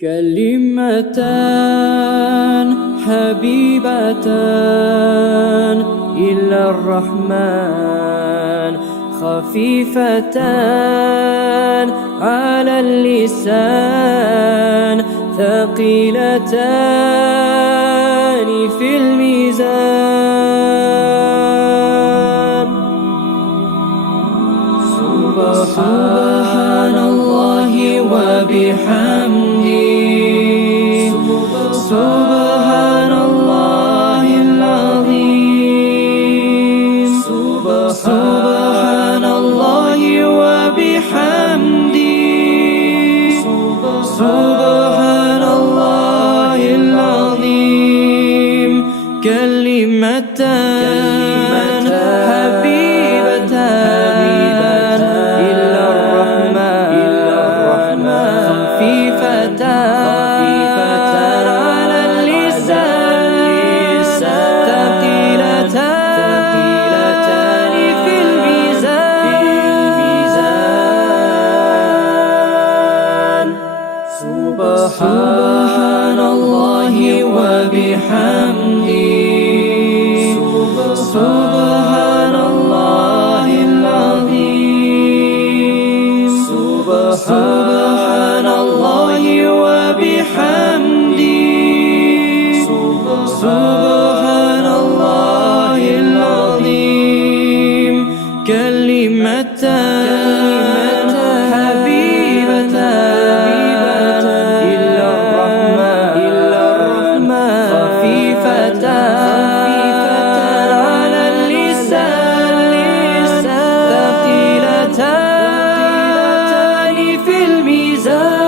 كلمتان حبيبتان إلى الرحمن، خفيفتان على اللسان، ثقيلتان في الميزان. سبحان الله وبحمده، سبحان الله العظيم، سبحان الله وبحمده، سبحان الله العظيم. كلمتان حبيبتان إلى الرحمن، خفيفتان على اللسان، ثقيلتان في الميزان. سبحان الله وبحمده، سبحان الله العظيم، سبحان الله وبحمده، سبحان الله العظيم. كلمتان حبيبتان إلى الرحمن، خفيفتان على اللسان، ثقيلتان في الميزان.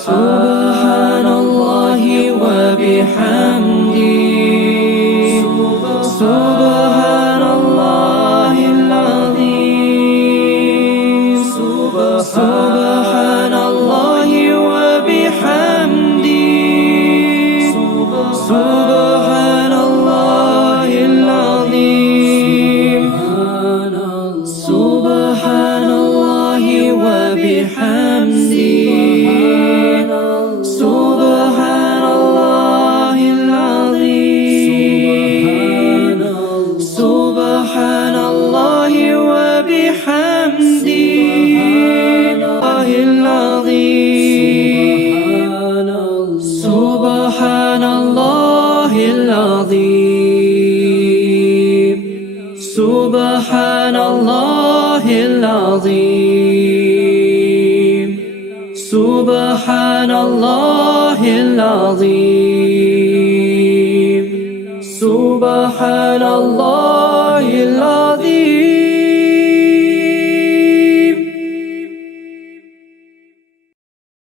سبحان الله وبحمده، سبحان الله العظيم، سبحان الله وبحمده، سبحان الله العظيم. سبحان الله وبحمده، سبحان الله العظيم، سبحان الله وبحمده، سبحان الله العظيم، سبحان الله العظيم، سبحان الله العظيم، سبحان الله